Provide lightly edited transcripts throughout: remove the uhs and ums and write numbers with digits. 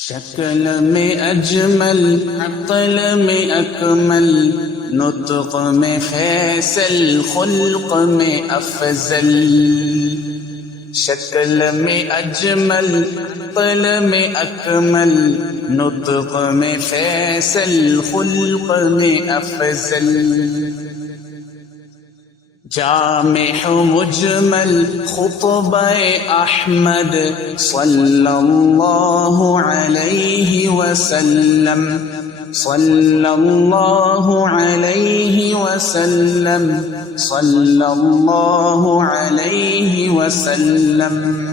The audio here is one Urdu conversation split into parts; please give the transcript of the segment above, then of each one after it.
شکل میں اجمل، عقل میں اکمل، نطق میں فیصل، خلق میں افضل۔ شکل میں اجمل، عقل میں اکمل، نطق میں فیصل، خلق میں افضل۔ جامع مجمل خطبہ احمد صلی اللہ علیہ وسلم، صلی اللہ علیہ وسلم، صلی اللہ علیہ وسلم۔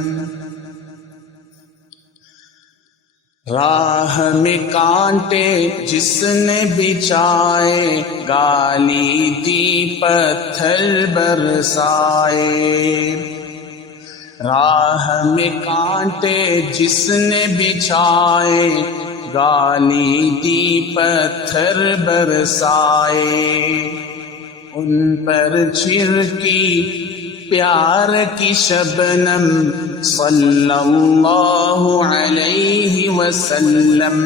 راہ میں کانٹے جس نے بچھائے، گالی دی پتھر برسائے۔ راہ میں کانٹے جس نے بچھائے، گالی دی پتھر برسائے۔ ان پر چھڑکی پیار کی شبنم، صلی اللہ علیہ وسلم،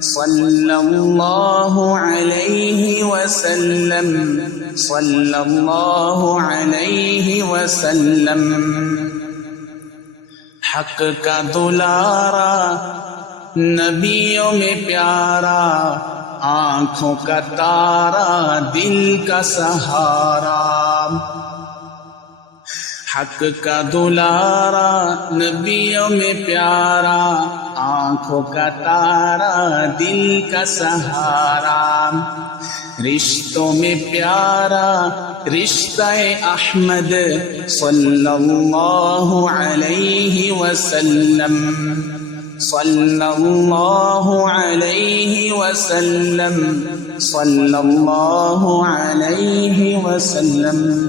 صلی اللہ علیہ وسلم، صلی اللہ علیہ وسلم۔ حق کا دلارا، نبیوں میں پیارا، آنکھوں کا تارا، دل کا سہارا۔ حق کا دلارا، نبیوں میں پیارا، آنکھوں کا تارا، دل کا سہارا۔ رشتوں میں پیارا، رشتہ احمد صلی اللہ علیہ وسلم، صلی اللہ علیہ وسلم، صلی اللہ علیہ وسلم۔